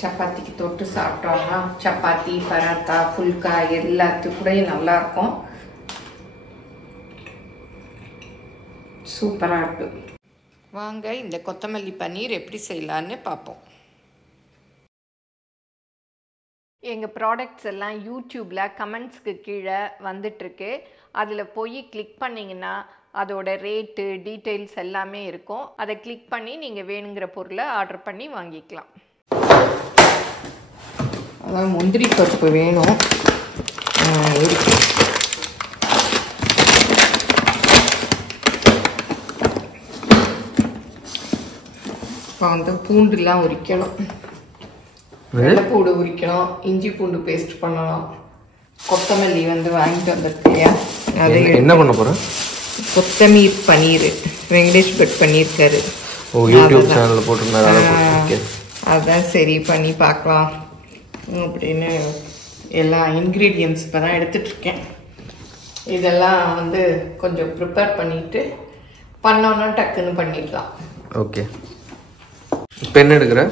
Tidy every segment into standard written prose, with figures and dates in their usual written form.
சப்பாத்திக்கு தொட்டு சாப்பிட்டோம்னா சப்பாத்தி பராத்தா ஃபுல்கா எல்லாத்துக்கூடயும் நல்லா இருக்கும். சூப்பராக இருக்கு. வாங்க இந்த கொத்தமல்லி பன்னீர் எப்படி செய்யலான்னு பார்ப்போம். எங்கள் ப்ராடக்ட்ஸ் எல்லாம் யூடியூப்பில் கமெண்ட்ஸ்க்கு கீழே வந்துட்டுருக்கு. அதில் போய் கிளிக் பண்ணிங்கன்னா அதோட ரேட்டு டீட்டெயில்ஸ் எல்லாமே இருக்கும். அதை கிளிக் பண்ணி நீங்கள் வேணுங்கிற பொருளை ஆர்டர் பண்ணி வாங்கிக்கலாம். அதான் முந்திரி பருப்பு வேணும் இருக்கு. இப்போ வந்து பூண்டுலாம் உரிக்கணும், வெள்ளைப்பூடு உரிக்கணும், இஞ்சி பூண்டு பேஸ்ட் பண்ணணும், கொத்தமல்லி வந்து வாங்கிட்டு வந்துருக்கையா அது என்ன பண்ண போகிறேன். கொத்தமீர் பன்னீர் வெங்கடேஷ் பட் பண்ணியிருக்காரு. ஓ யூடியூப் சேனலில் போட்டிருந்தாரு. அதான் சரி பண்ணி பார்க்கலாம் அப்படின்னு எல்லா இன்க்ரீடியன்ட்ஸ் இப்போ தான் எடுத்துட்ருக்கேன். இதெல்லாம் வந்து கொஞ்சம் ப்ரிப்பேர் பண்ணிவிட்டு பண்ணோன்னா டக்குன்னு பண்ணிடலாம். ஓகே, இப்போ என்ன எடுக்கிற?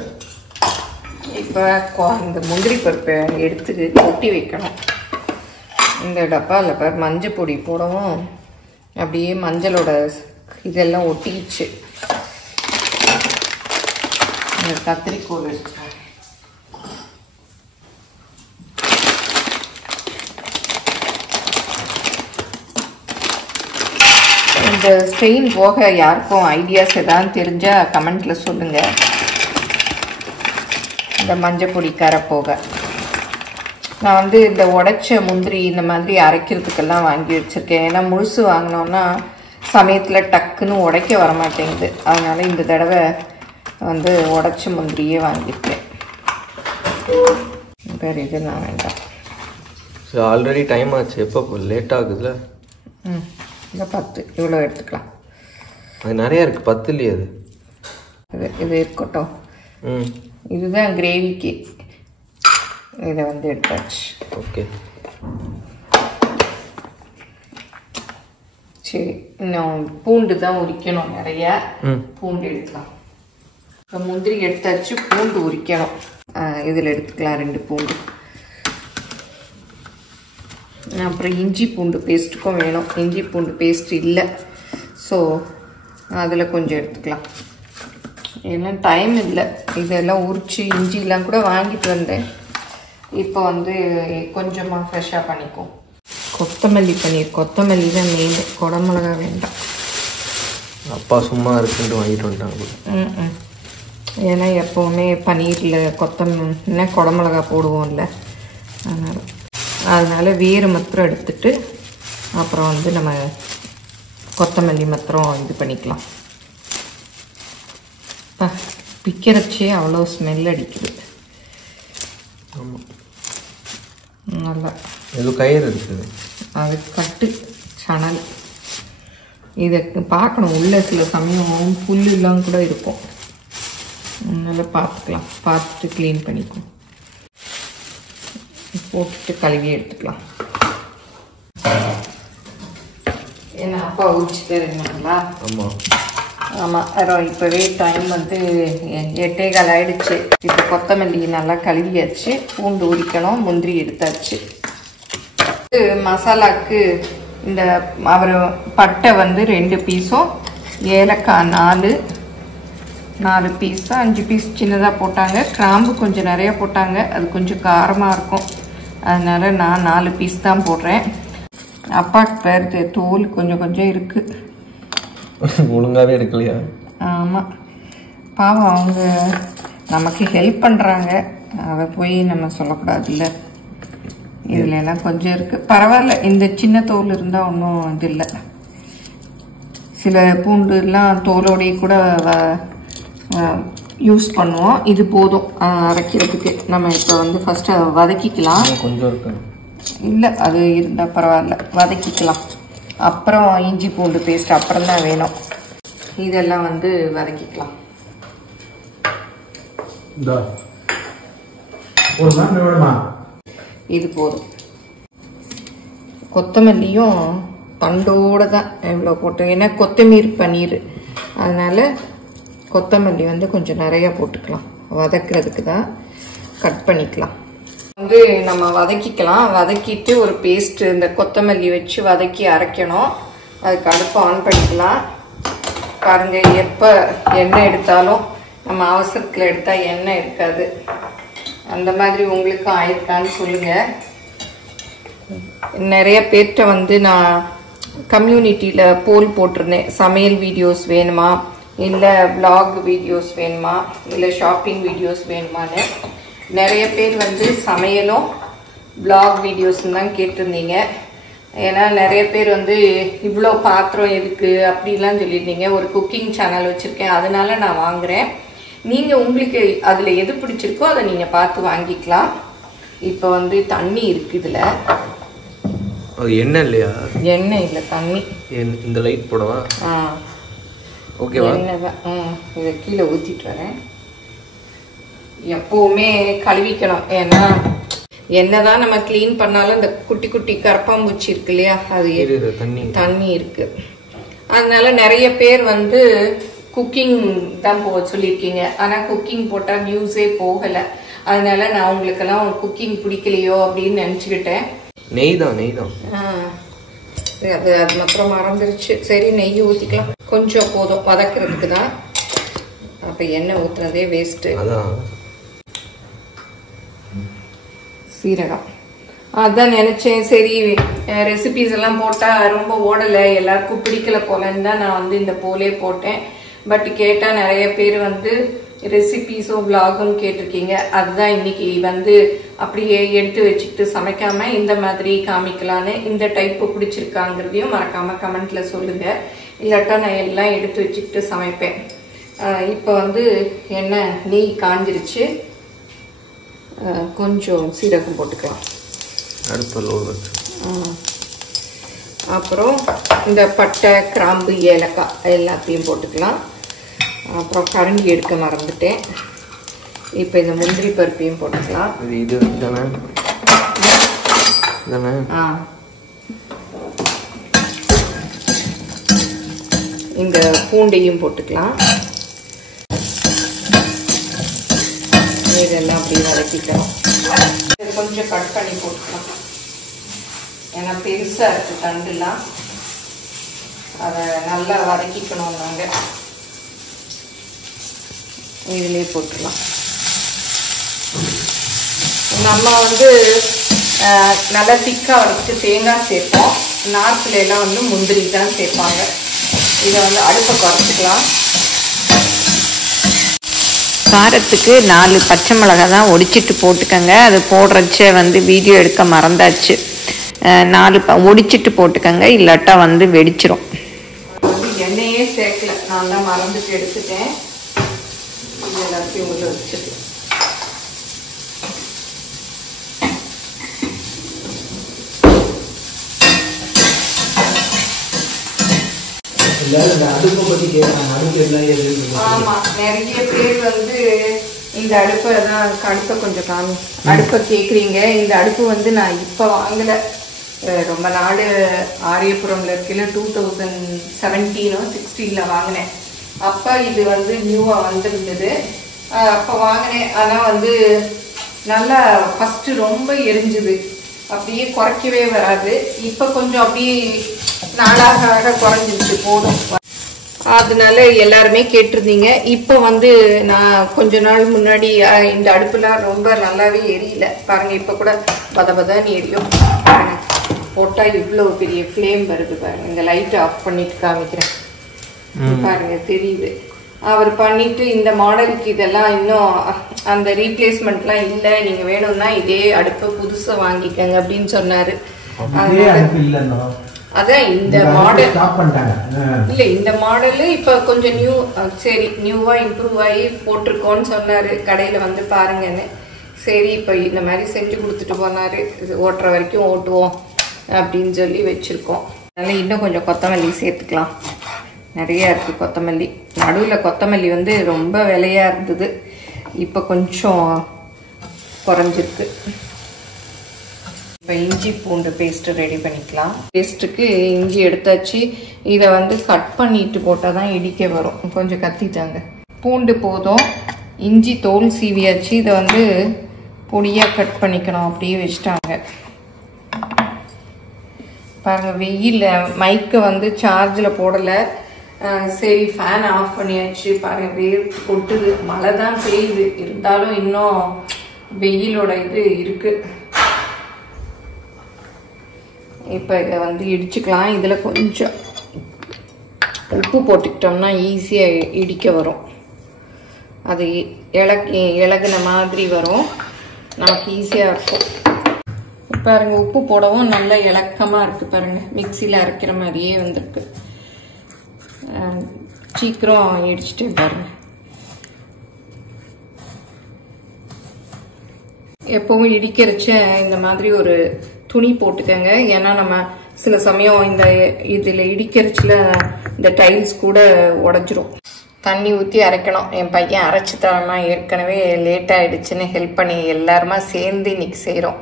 இப்போ இந்த முந்திரி பருப்பை எடுத்து கொட்டி வைக்கணும். இந்த டப்பாவில் பார் மஞ்சள் பொடி போடவும் அப்படியே மஞ்சளோட இதெல்லாம் ஒட்டிச்சு. இந்த கத்திரிக்கோல் இருக்கு. இந்த ஸ்டெயின் போக யாருக்கும் ஐடியாஸ் எதாவது தெரிஞ்சால் கமெண்ட்டில் சொல்லுங்கள். இந்த மஞ்சள் பொடி கரை போக நான் வந்து இந்த உடைச்ச முந்திரி இந்த மாதிரி அரைக்கிறதுக்கெல்லாம் வாங்கி வச்சுருக்கேன். ஏன்னா முழுசு வாங்கினோன்னா சமயத்தில் டக்குன்னு உடைக்க வரமாட்டேங்குது. அதனால் இந்த தடவை வந்து உடைச்ச முந்திரியே வாங்கியிருக்கேன். வேறு இது நான் வேண்டாம். ஆல்ரெடி டைம் ஆச்சு. எப்போ லேட் ஆகுதுல்ல? இந்த 10 இவ்வளோ எடுத்துக்கலாம். அது நிறையா இருக்குது. 10 இல்லையே அது. இது இருக்கட்டும். இதுதான் கிரேவிக்கு. இதை வந்து எடுத்தாச்சு. ஓகே சரி, இன்னும் பூண்டு தான் உரிக்கணும். நிறைய பூண்டு எடுக்கலாம். இப்போ முந்திரி எடுத்தாச்சு, பூண்டு உரிக்கணும். இதில் எடுத்துக்கலாம் 2 பூண்டு. அப்புறம் இஞ்சி பூண்டு பேஸ்ட்டுக்கும் வேணும். இஞ்சி பூண்டு பேஸ்ட் இல்லை, ஸோ அதில் கொஞ்சம் எடுத்துக்கலாம். ஏன்னா டைம் இல்லை. இதெல்லாம் உரிச்சு இஞ்சிலாம் கூட வாங்கிட்டு வந்தேன். இப்போ வந்து கொஞ்சமாக ஃப்ரெஷ்ஷாக பண்ணிக்கும். கொத்தமல்லி பன்னீர், கொத்தமல்லி தான் மெயின், குடமிளகா வேண்டாம். அப்பா சும்மா இருக்குன்ட்டு வாங்கிட்டு வந்துட்டாங்க. ஏன்னா எப்போவுமே பன்னீரில் கொத்தமல்லி குடமிளகா போடுவோம்ல, அதனால் வேறு மாத்திரம் எடுத்துட்டு அப்புறம் வந்து நம்ம கொத்தமல்லி மாத்திரம் இது பண்ணிக்கலாம். பிக்கிறச்சே அவ்வளோ ஸ்மெல் அடிக்குது. ஆமாம், நல்லா ஏதோ கயிறு இருக்குது, அது கட்டு சணல். இதை பார்க்கணும், உள்ள சில சமயம் புல்லுலாம் கூட இருக்கும். நல்லா பார்த்துக்கலாம். பார்த்துட்டு க்ளீன் பண்ணிக்கும், போட்டுட்டு கழுவி எடுத்துக்கலாம். ஏன்னா அப்பா உரிச்சு தருங்களா? ஆமாம் ஆமாம். இப்போவே டைம் வந்து 8:15 ஆயிடுச்சு. இப்போ கொத்தமல்லி நல்லா கழுவியாச்சு, பூண்டு உரிக்கணும், முந்திரி எடுத்தாச்சு. மசாலாவுக்கு இந்த அவர் பட்டை வந்து 2 பீஸும், ஏலக்காய் 4 பீஸா 5 பீஸ் சின்னதாக போட்டாங்க. கிராம்பு கொஞ்சம் நிறையா போட்டாங்க, அது கொஞ்சம் காரமாக இருக்கும். அதனால் நான் 4 பீஸ் தான் போடுறேன். அப்பாவுக்கு பேர் தோல் கொஞ்சம் இருக்குது. ஒழுங்காகவே எடுக்கலையா? ஆமாம், பாவம் அவங்க நமக்கு ஹெல்ப் பண்ணுறாங்க, அதை போய் நம்ம சொல்லக்கூடாதுல்ல. இதில் எல்லாம் கொஞ்சம் இருக்குது, பரவாயில்ல. இந்த சின்ன தோல் இருந்தால் ஒன்றும் இது இல்லை. சில பூண்டுலாம் தோலோடையே கூட யூஸ் பண்ணுவோம். இது போதும் அரைக்கிறதுக்கு. நம்ம இப்போ வந்து ஃபஸ்ட்டு வதக்கிக்கலாம். கொஞ்சம் இருக்கு இல்லை, அது இருந்தால் பரவாயில்ல, வதக்கிக்கலாம். அப்புறம் இஞ்சி பூண்டு பேஸ்ட் அப்புறம் தான் வேணும். இதெல்லாம் வந்து வதக்கிக்கலாம். இது போதும். கொத்தமல்லியும் தண்டோடு தான் இவ்வளோ போட்டு, ஏன்னா கொத்தமீர் பன்னீர், அதனால் கொத்தமல்லி வந்து கொஞ்சம் நிறையா போட்டுக்கலாம் வதக்கிறதுக்கு தான். கட் பண்ணிக்கலாம். வந்து நம்ம வதக்கிக்கலாம். வதக்கிட்டு ஒரு பேஸ்ட் இந்த கொத்தமல்லி வச்சு வதக்கி அரைக்கணும். அதுக்கு அடுப்பு ஆன் பண்ணிக்கலாம். பாருங்க, எப்போ எண்ணெய் எடுத்தாலும் நம்ம அவசரத்தில் எடுத்தால் எண்ணெய் இருக்காது. அந்த மாதிரி உங்களுக்கு ஆயிருக்கான்னு சொல்லுங்க. நிறைய பேர்கிட்ட வந்து நான் கம்யூனிட்டியில் போல் போட்டிருந்தேன், சமையல் வீடியோஸ் வேணுமா, இல்லை விளாக் வீடியோஸ் வேணுமா, இல்லை ஷாப்பிங் வீடியோஸ் வேணுமான்னு. நிறைய பேர் வந்து சமையலும் விளாக் வீடியோஸ்ன்னு தான் கேட்டிருந்தீங்க. ஏன்னா நிறைய பேர் வந்து இவ்வளோ பாத்திரம் எதுக்கு அப்படிலாம் சொல்லியிருந்தீங்க. ஒரு குக்கிங் சேனல் வச்சுருக்கேன், அதனால நான் வாங்குகிறேன். நீங்கள் உங்களுக்கு அதில் எது பிடிச்சிருக்கோ அதை நீங்கள் பார்த்து வாங்கிக்கலாம். இப்போ வந்து தண்ணி இருக்குது இதில். அது எண்ணெய் இல்லையா? எண்ணெய் இல்லை, தண்ணி. இந்த லைட் போடவா? ஓகேவா? எண்ணெய் தான். இதை கீழே ஊற்றிட்டு வரேன். எப்போவுமே கழுவிக்கணும். ஏன்னா என்னதான் நம்ம க்ளீன் பண்ணாலும் இந்த குட்டி குட்டி கரப்பாம்பூச்சி இருக்கு இல்லையா, அது தண்ணி இருக்கு. அதனால நிறைய பேர் வந்து குக்கிங் தான் போக சொல்லியிருக்கீங்க. ஆனால் குக்கிங் போட்டால் வியூஸே போகலை. அதனால நான் உங்களுக்கெல்லாம் குக்கிங் பிடிக்கலையோ அப்படின்னு நினச்சிக்கிட்டேன். நெய் தான். அது மாத்திரம் மறந்துருச்சு. சரி, நெய் ஊற்றிக்கலாம். கொஞ்சம் போதும் வதக்கிறதுக்கு தான். அப்போ எண்ணெய் ஊற்றுனதே வேஸ்ட்டு. சீரகம் அதான் நினச்சேன். சரி, ரெசிபீஸ் எல்லாம் போட்டால் ரொம்ப ஓடலை, எல்லாருக்கும் பிடிக்கல போலன்னு தான் நான் வந்து இந்த போலே போட்டேன். பட் கேட்டால் நிறைய பேர் வந்து ரெசிபீஸோ விலாகும் கேட்டிருக்கீங்க. அதுதான் இன்னைக்கு வந்து அப்படியே எடுத்து வச்சுக்கிட்டு சமைக்காம இந்த மாதிரி காமிக்கலான்னு. இந்த டைப்பு பிடிச்சிருக்காங்கிறதையும் மறக்காம கமெண்ட்ல சொல்லுங்க. இல்லாட்டா நான் எல்லாம் எடுத்து வச்சுக்கிட்டு சமைப்பேன். இப்போ வந்து எண்ணெய் நெய் காஞ்சிருச்சு. கொஞ்சம் சீரகம் போட்டுக்கலாம். அப்புறம் இந்த பட்டை, கிராம்பு, ஏலக்காய் எல்லாத்தையும் போட்டுக்கலாம். அப்புறம் கரண்டி எடுக்க மறந்துட்டேன். இப்போ இந்த முந்திரி பருப்பையும் போட்டுக்கலாம். இந்த பூண்டையும் போட்டுக்கலாம். இதெல்லாம் அப்படியே வதக்கிக்கலாம். கொஞ்சம் கட் பண்ணி போட்டுக்கலாம். ஏன்னா பெருசாக இருக்குது தண்டுலாம், அதை நல்லா வதக்கிக்கணும். நாங்கள் இதிலே போட்டுடலாம். நம்ம வந்து நல்லா திக்காக வரைக்கும் தேங்காய் சேர்ப்போம். நார்த்தில் எல்லாம் வந்து முந்திரி தான் சேர்ப்பாங்க. இதை வந்து அடுப்பை குறைச்சிக்கலாம். காரத்துக்கு 4 பச்சை மிளகாய் தான் ஒடிச்சிட்டு போட்டுக்கோங்க. அது போடுறச்ச வந்து வீடியோ எடுக்க மறந்தாச்சு. 4 ஒடிச்சிட்டு போட்டுக்கோங்க, இல்லாட்டா வந்து வெடிச்சிரும். வந்து எண்ணெயே சேர்க்கல, நான் தான் மறந்துட்டு எடுத்துட்டேன். இது எல்லாத்தையும் உள்ள வச்சுட்டு ஆமா, நிறைய பேர் வந்து இந்த அடுப்பை தான் கொஞ்சம் காமி அடுப்பை கேட்குறீங்க. இந்த அடுப்பு வந்து நான் இப்போ வாங்கலை, ரொம்ப நாள் ஆரியபுரம்ல இருக்கையில் 2017-16 வாங்கினேன். அப்போ இது வந்து நியூவாக வந்திருந்தது. அப்போ வாங்கினேன். ஆனால் வந்து நல்லா ஃபஸ்ட்டு ரொம்ப எரிஞ்சுது, அப்படியே குறைக்கவே வராது. இப்போ கொஞ்சம் அப்படியே நாளாக குறைஞ்சிருச்சு, போதும். அதனால எல்லாருமே கேட்டிருந்தீங்க. இப்போ வந்து நான் கொஞ்ச நாள் முன்னாடி இந்த அடுப்புலாம் ரொம்ப நல்லாவே எரியல பாருங்க. இப்போ கூட பதபதான்னு எரியும் பாருங்க. போட்டால் இவ்வளோ பெரிய ஃப்ளேம் வருது பாருங்க. இந்த லைட்டை ஆஃப் பண்ணிட்டு காமிக்கிறேன் பாருங்க, தெரியுது. அவர் பண்ணிட்டு இந்த மாடலுக்கு இதெல்லாம் இன்னும் அந்த ரீப்ளேஸ்மெண்ட்லாம் இல்லை, நீங்கள் வேணும்னா இதே அடுப்பை புதுசாக வாங்கிக்கங்க அப்படின்னு சொன்னார். அதான் இந்த மாடல் இல்லை, இந்த மாடலு இப்போ கொஞ்சம் நியூ, சரி நியூவாக இம்ப்ரூவ் ஆகி போட்டிருக்கோன்னு சொன்னார். கடையில் வந்து பாருங்கன்னு. சரி, இப்போ இந்த மாதிரி செஞ்சு கொடுத்துட்டு போனார். இது ஓட்டுற வரைக்கும் ஓட்டுவோம் அப்படின்னு சொல்லி வச்சுருக்கோம். அதனால் இன்னும் கொஞ்சம் கொத்தமல்லி சேர்த்துக்கலாம். நிறையா இருக்குது கொத்தமல்லி. நடுவில் கொத்தமல்லி வந்து ரொம்ப விலையாக இருந்தது, இப்போ கொஞ்சம் குறைஞ்சிருக்கு. இப்போ இஞ்சி பூண்டு பேஸ்ட்டு ரெடி பண்ணிக்கலாம். பேஸ்ட்டுக்கு இஞ்சி எடுத்தாச்சு. இதை வந்து கட் பண்ணிட்டு போட்டால் தான் இடிக்க வரும். கொஞ்சம் கத்திட்டாங்க. பூண்டு போதும், இஞ்சி தோல் சீவியாச்சு. இதை வந்து பொடியாக கட் பண்ணிக்கணும். அப்படியே வச்சுட்டாங்க பாருங்கள். வெயிலில் மைக்கை வந்து சார்ஜில் போடலை. சரி ஃபேன் ஆஃப் பண்ணியாச்சு. பாருங்கள் வேர் கொட்டுது. மழை தான் பெய்யுது, இருந்தாலும் இன்னும் வெயிலோட இது இருக்குது. இப்போ இதை வந்து இடிச்சுக்கலாம். இதில் கொஞ்சம் உப்பு போட்டுக்கிட்டோம்னா ஈஸியாக இடிக்க வரும். அது இலகுன மாதிரி வரும், நமக்கு ஈஸியாக இருக்கும். பாருங்கள் உப்பு போடவும் நல்லா இலக்கமாக இருக்குது பாருங்கள். மிக்சியில் அரைக்கிற மாதிரியே வந்திருக்கு. சீக்கிரம் இடிச்சுட்டு பாருங்கள். எப்பவும் இடிக்கிறச்ச இந்த மாதிரி ஒரு துணி போட்டுக்கங்க. ஏன்னா நம்ம சில சமயம் இந்த இதில் இடிக்கிறச்சில் இந்த டைல்ஸ் கூட உடஞ்சிரும். தண்ணி ஊற்றி அரைக்கணும். என் பையன் அரைச்சி தரமா, ஏற்கனவே லேட் ஆகிடுச்சுன்னு ஹெல்ப் பண்ணி எல்லாருமா சேர்ந்து இன்னைக்கு செய்கிறோம்.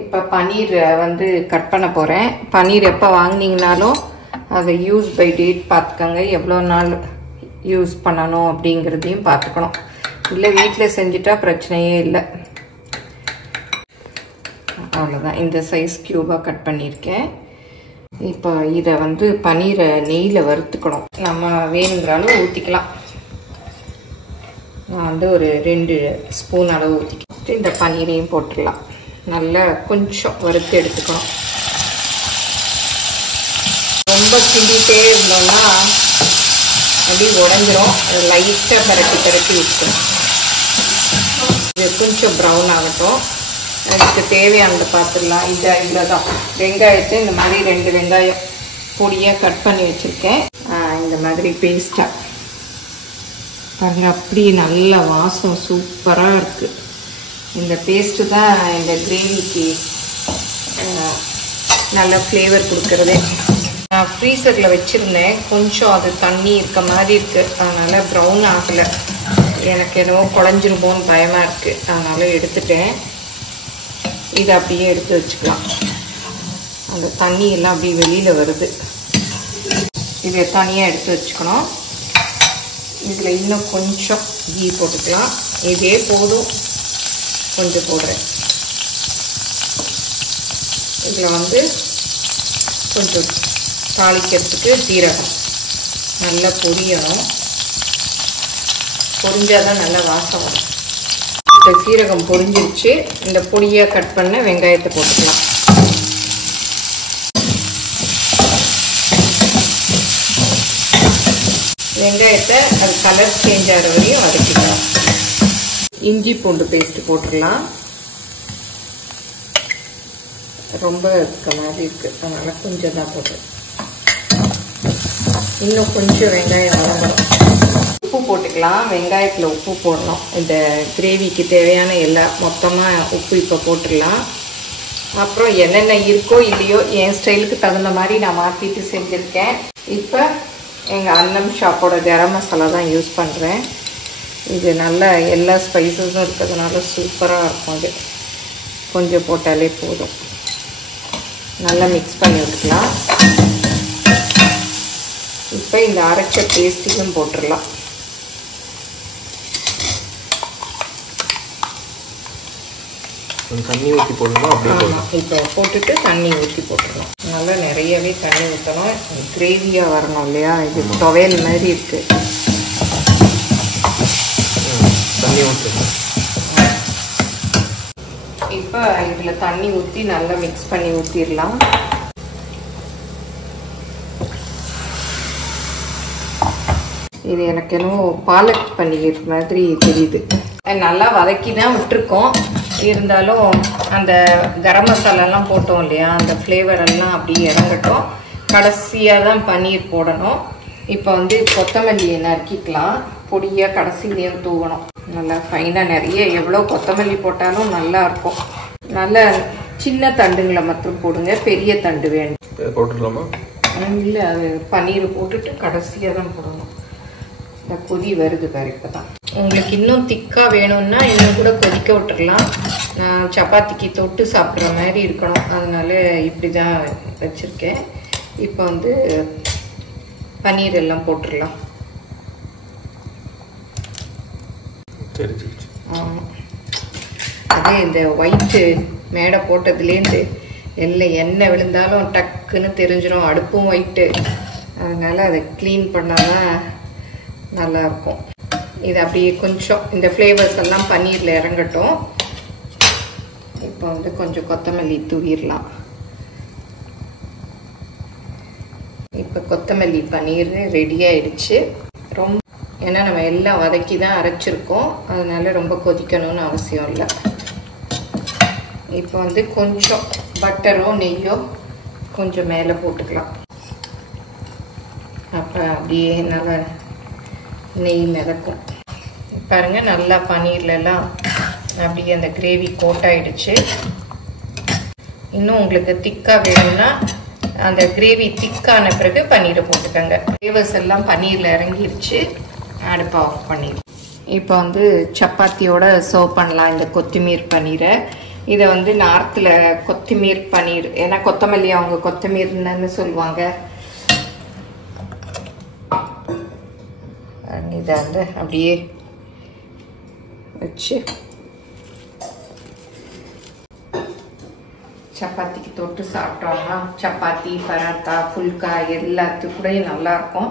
இப்போ பன்னீர் வந்து கட் பண்ண போகிறேன். பன்னீர் எப்போ வாங்கினீங்கனாலும் அதை யூஸ் பை டேட் பார்த்துக்கோங்க. எவ்வளோ நாள் யூஸ் பண்ணணும் அப்படிங்கிறதையும் பார்த்துக்கணும். இல்லை வீட்டில் செஞ்சுட்டா பிரச்சனையே இல்லை. அவ்வளோதான். இந்த சைஸ் க்யூபாக கட் பண்ணியிருக்கேன். இப்போ இதை வந்து பன்னீரை நெய்யில் வறுத்துக்கணும். நம்ம வேணுங்கிற அளவு ஊற்றிக்கலாம். நான் வந்து ஒரு 2 ஸ்பூன் அளவு ஊற்றிக்கிட்டு இந்த பன்னீரையும் போட்டுடலாம். நல்லா கொஞ்சம் வறுத்து எடுத்துக்கணும். ரொம்ப கிண்டிகிட்டே இருந்தோம்னா அப்படியே உடஞ்சிரும். லைட்டாக பரட்டி வச்சுக்கணும். இது கொஞ்சம் ப்ரௌன் ஆகட்டும். அதுக்கு தேவையானதை பார்த்துடலாம். இவ்வளோதான். வெங்காயத்தை இந்த மாதிரி 2 வெங்காயம் பொடியாக கட் பண்ணி வச்சுருக்கேன். இந்த மாதிரி பேஸ்ட்டாக பாருங்கள். அப்படி நல்ல வாசம் சூப்பராக இருக்குது. இந்த பேஸ்ட்டு தான் இந்த கிரேவிக்கு நல்ல ஃப்ளேவர் கொடுக்குறதே. நான் ஃப்ரீசரில் வச்சுருந்தேன். கொஞ்சம் அது தண்ணி இருக்க மாதிரி இருக்குது. அதனால் ப்ரௌன் ஆகலை. எனக்கு என்னவோ குழஞ்சிருமோன்னு பயமாக இருக்குது. அதனால் எடுத்துட்டேன். இதை அப்படியே எடுத்து வச்சுக்கலாம். அந்த தண்ணி எல்லாம் அப்படியே வெளியில் வருது. இதை தனியாக எடுத்து வச்சுக்கணும். இதில் இன்னும் கொஞ்சம் கீ போட்டுக்கலாம். இதே போதும், கொஞ்சம் போடுறேன். இதில் வந்து கொஞ்சம் தாளிக்கிறதுக்கு சீரகம் நல்லா பொரியணும். பொரிஞ்சாதான் நல்லா வாசம் வரும். இப்போ சீரகம் பொரிஞ்சிருச்சு. இந்த பொடியாக கட் பண்ண வெங்காயத்தை போட்டுக்கலாம். வெங்காயத்தை அது கலர் சேஞ்ச் ஆகிற வரையும் வதக்கிக்கலாம். இஞ்சி பூண்டு பேஸ்ட் போட்டுடலாம். ரொம்ப இருக்க மாதிரி இருக்குது, அதனால் கொஞ்சம் தான் போடுறேன். இன்னும் கொஞ்சம் வெங்காயம் வதங்கணும். உப்பு போட்டுக்கலாம். வெங்காயத்தில் உப்பு போடணும். இந்த கிரேவிக்கு தேவையான எல்லாம் மொத்தமாக உப்பு இப்போ போட்டுடலாம். அப்புறம் என்னென்ன இருக்கோ இல்லையோ என் ஸ்டைலுக்கு தகுந்த மாதிரி நான் மாற்றிட்டு செஞ்சுருக்கேன். இப்போ எங்கள் அன்னம் ஷாப்போட கரம் மசாலா தான் யூஸ் பண்ணுறேன். இது நல்லா எல்லா ஸ்பைசஸும் இருக்கிறதுனால சூப்பராக இருக்கும். அது கொஞ்சம் போட்டாலே போதும். நல்லா மிக்ஸ் பண்ணி விட்டுக்கலாம். இப்போ இந்த அரைச்ச பேஸ்ட்டையும் போட்டுடலாம். தண்ணி ஊற்றி போடணும். அப்படியே இப்போ போட்டுட்டு தண்ணி ஊற்றி போட்டுடணும். நல்லா நிறையவே தண்ணி ஊற்றணும். கிரேவியாக வரணும் இல்லையா? இது துவையல் மாதிரி இருக்குது. தண்ணி ஊற்றணும். இப்போ இதில் தண்ணி ஊற்றி நல்லா மிக்ஸ் பண்ணி ஊற்றிடலாம். இது எனக்கு என்னவோ பாலக் பன்னீர் மாதிரி தெரியுது. நல்லா வதக்கி தான் விட்டுருக்கோம். இருந்தாலும் அந்த கரம் மசாலாலாம் போட்டோம் இல்லையா, அந்த ஃப்ளேவர் எல்லாம் அப்படியே இறங்கட்டும். கடைசியாக தான் பன்னீர் போடணும். இப்போ வந்து கொத்தமல்லியை நறுக்கிக்கலாம். பொடியாக கடைசியிலையும் தூவணும். நல்லா ஃபைனாக நிறைய எவ்வளோ கொத்தமல்லி போட்டாலும் நல்லா இருக்கும். நல்லா சின்ன தண்டுங்களை மட்டும் போடுங்க, பெரிய தண்டு வேணும். போட்டுடலாமா? இல்லை, அது பன்னீர் போட்டுட்டு கடைசியாக தான் போடணும். இந்த கொதி வருது பாரு. இப்போ தான் உங்களுக்கு இன்னும் திக்காக வேணும்னா இன்னும் கூட கொதிக்க விட்டுடலாம். நான் சப்பாத்திக்கு தொட்டு சாப்பிட்ற மாதிரி இருக்கணும், அதனால இப்படி தான் வச்சுருக்கேன். இப்போ வந்து பன்னீர் எல்லாம் போட்டுடலாம். ஆமாம், அதே இந்த ஒயிட்டு மேடை போட்டதுலேருந்து எல்லாம் எண்ணெய் விழுந்தாலும் டக்குன்னு தெரிஞ்சிடும். அடுப்பும் ஒயிட்டு, அதனால் அதை க்ளீன் பண்ணாதான் நல்லாயிருக்கும். இது அப்படியே கொஞ்சம் இந்த ஃப்ளேவர்ஸ் எல்லாம் பன்னீரில் இறங்கட்டும். இப்போ வந்து கொஞ்சம் கொத்தமல்லி தூவிடலாம். இப்போ கொத்தமல்லி பன்னீர் ரெடி ஆயிடுச்சு. ரொம்ப ஏன்னா நம்ம எல்லாம் வதக்கி தான் அரைச்சிருக்கோம், அதனால ரொம்ப கொதிக்கணும்னு அவசியம் இல்லை. இப்போ வந்து கொஞ்சம் பட்டரோ நெய்யோ கொஞ்சம் மேலே போட்டுக்கலாம். அப்போ அப்படியே நல்லா நெய் மிதக்கும். பாருங்கள், நல்லா பன்னீர்லலாம் அப்படியே அந்த கிரேவி கோட்டாயிடுச்சு. இன்னும் உங்களுக்கு திக்காக வேணும்னா அந்த கிரேவி திக்கான பிறகு பன்னீரை போட்டுக்கோங்க. ஃப்ளேவர்ஸ் எல்லாம் பன்னீரில் இறங்கிடுச்சு. அடுப்பை ஆஃப் பண்ணிடு. இப்போ வந்து சப்பாத்தியோட சர்வ் பண்ணலாம் இந்த கொத்தமீர் பன்னீரை. இதை வந்து நார்த்தில் கொத்தமீர் பன்னீர், ஏன்னா கொத்தமல்லி அவங்க கொத்தமீர்னு சொல்லுவாங்க. இதை வந்து அப்படியே வச்சு சப்பாத்திக்கு தொட்டு சாப்பிட்டோம்னா சப்பாத்தி, பராத்தா, ஃபுல்கா எல்லாத்துக்கு கூட நல்லாயிருக்கும்.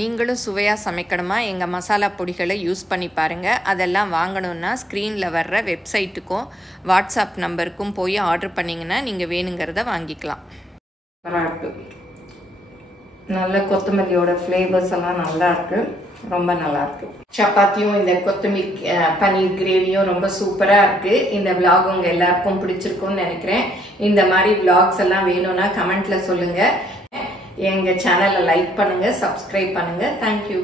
நீங்களும் சுவையாக சமைக்கணுமா? எங்கள் மசாலா பொடிகளை யூஸ் பண்ணி பாருங்கள். அதெல்லாம் வாங்கணுன்னா ஸ்க்ரீனில் வர்ற வெப்சைட்டுக்கும் வாட்ஸ்அப் நம்பருக்கும் போய் ஆர்டர் பண்ணிங்கன்னா நீங்கள் வேணுங்கிறத வாங்கிக்கலாம். பராட்டு நல்ல கொத்தமல்லியோட ஃப்ளேவர்ஸ் எல்லாம் நல்லாயிருக்கு, ரொம்ப நல்லாயிருக்கு. சப்பாத்தியும் இந்த கொத்தமல்லி பன்னீர் கிரேவியும் ரொம்ப சூப்பராக இருக்குது. இந்த விளாக் உங்கள் எல்லாருக்கும் பிடிச்சிருக்கும்னு நினைக்கிறேன். இந்த மாதிரி விளாக்ஸ் எல்லாம் வேணும்னா கமெண்ட்டில் சொல்லுங்கள். எங்கள் சேனலை லைக் பண்ணுங்கள், சப்ஸ்கிரைப் பண்ணுங்கள். தேங்க்யூ.